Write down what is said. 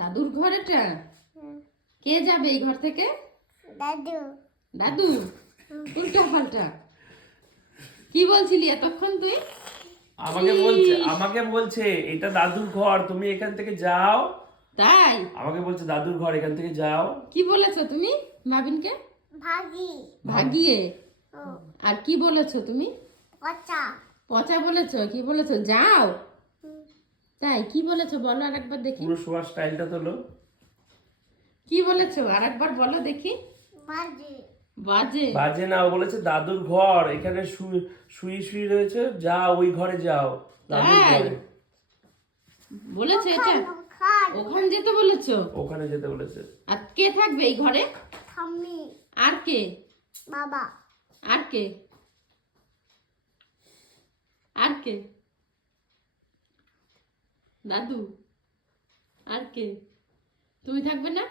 দাদুর ঘর এটা? কে যাবে এই ঘর থেকে? দাদু। দাদু? উল্টা পাল্টা কি বলছিলি এতক্ষণ তুই? আমাকে বলছে এটা দাদুর ঘর, তুমি এখান থেকে যাও। তাই আমাকে বলছে দাদুর ঘর, এখান থেকে যাও। কি বলেছো তুমি ভাবিনকে? ভাগি। ভাগিয়ে? ও আর কি বলেছো তুমি? পচা। পচা বলেছো? কি বলেছো? যাও? তাই কি বলেছো বলো আর একবার দেখি। পুরো শোয়ার স্টাইলটা তোলো। কি বলেছো আর একবার বলো দেখি। বাজি। বাজে? বাজে না, ও বলেছে দাদুর ঘর, এখানে শুই শুই রয়েছে, যাও ওই ঘরে যাও, দাদুর তাই ঘরে। বলেছো এটা? খান। ওখানে যেতে বলেছো? ওখানে যেতে বলেছে। আর কে থাকবে এই ঘরে? ঠাম্মি। আর কে? বাবা। আর কে? আর কে? দাদু? আর কে? তুমি থাকবে না?